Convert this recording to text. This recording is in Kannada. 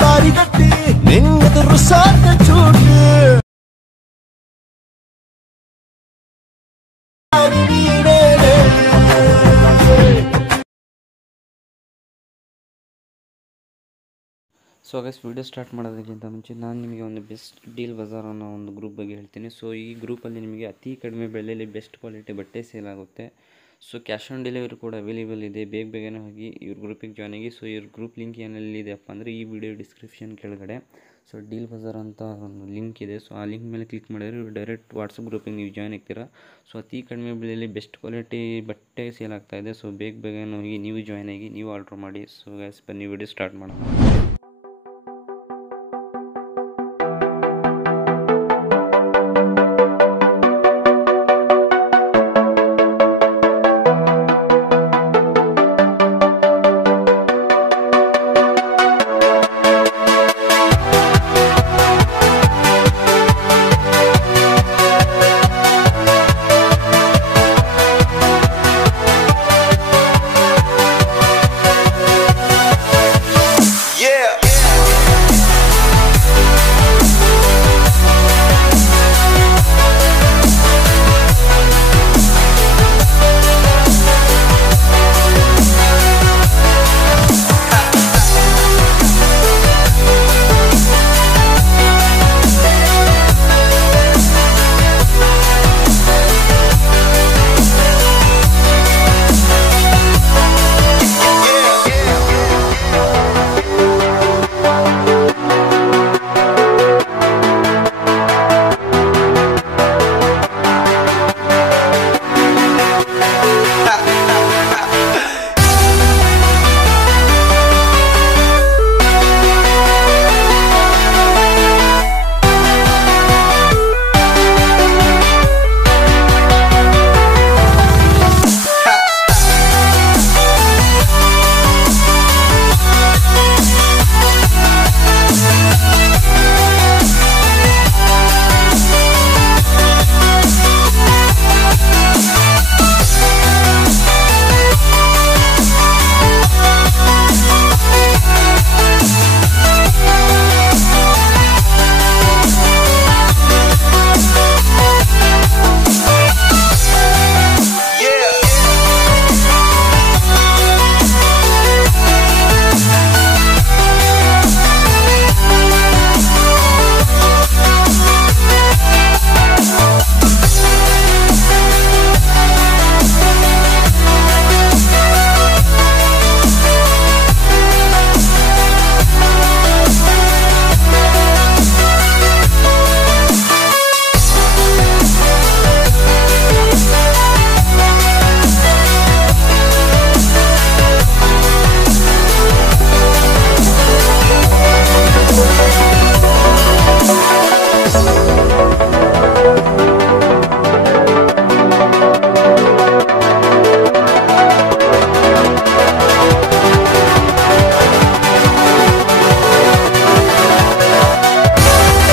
ಬಾರಿ ಗಟ್ಟಿ ನಿಂಗೆದುರು ಸಾಧ್ಯ ಚೂಟಿ ಸೊ ಗೈಸ್ ವಿಡಿಯೋ ಸ್ಟಾರ್ಟ್ ಮಾಡೋದಕ್ಕಿಂತ ಮುಂಚೆ ನಾನು ನಿಮಗೆ ಒಂದು ಬೆಸ್ಟ್ ಡೀಲ್ ಬಜಾರ್ ಅನ್ನೋ ಒಂದು ಗ್ರೂಪ್ ಬಗ್ಗೆ ಹೇಳ್ತೀನಿ. ಸೊ ಈ ಗ್ರೂಪಲ್ಲಿ ನಿಮಗೆ ಅತಿ ಕಡಿಮೆ ಬೆಲೆಯಲ್ಲಿ ಬೆಸ್ಟ್ ಕ್ವಾಲಿಟಿ ಬಟ್ಟೆ ಸೇಲ್ ಆಗುತ್ತೆ. ಸೊ ಕ್ಯಾಶ್ ಆನ್ ಡೆಲಿವರಿ ಕೂಡ ಅವೈಲೇಬಲ್ ಇದೆ. ಬೇಗನೆ ಹೋಗಿ ಇವ್ರ ಗ್ರೂಪಿಗೆ ಜಾಯ್ನ್ ಆಗಿ. ಸೊ ಇವ್ರ ಗ್ರೂಪ್ ಲಿಂಕ್ ಏನೆಲ್ಲಿದೆಯಪ್ಪ ಅಂದರೆ ಈ ವಿಡಿಯೋ ಡಿಸ್ಕ್ರಿಪ್ಷನ್ ಕೆಳಗಡೆ ಸೊ ಡೀಲ್ ಬಜಾರ್ ಅಂತ ಒಂದು ಲಿಂಕ್ ಇದೆ. ಸೊ ಆ ಲಿಂಕ್ ಮೇಲೆ ಕ್ಲಿಕ್ ಮಾಡಿದರೆ ಇವ್ರು ಡೈರೆಕ್ಟ್ ವಾಟ್ಸಪ್ ಗ್ರೂಪಿಗೆ ನೀವು ಜಾಯ್ನ್ ಆಗ್ತೀರಾ. ಸೊ ಅತಿ ಕಡಿಮೆ ಬೆಲೆಯಲ್ಲಿ ಬೆಸ್ಟ್ ಕ್ವಾಲಿಟಿ ಬಟ್ಟೆ ಸೇಲ್ ಆಗ್ತಾಯಿದೆ. ಸೊ ಬೇಗನೆ ಹೋಗಿ ನೀವು ಜಾಯ್ನ್ ಆಗಿ ನೀವು ಆರ್ಡ್ರ್ ಮಾಡಿ. ಸೊ ಗೈಸ್ ಬನ್ನಿ ವಿಡಿಯೋ ಸ್ಟಾರ್ಟ್ ಮಾಡೋಣ. Yeah.